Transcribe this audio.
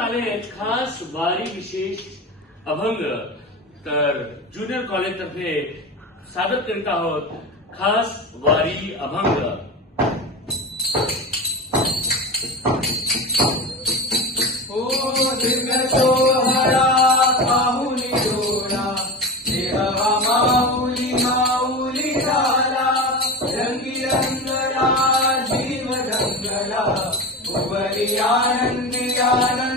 आले खास वारी विशेष अभंग. तर ज्युनियर कॉलेज तर्फे सादर करीत आहोत खास वारी अभंग. ओ दिव्य सोहळा पाहुनी डोळा देहवा माऊली माऊली झाला रंगी रंगला जीव रंगला भुवली आनंदी आनंद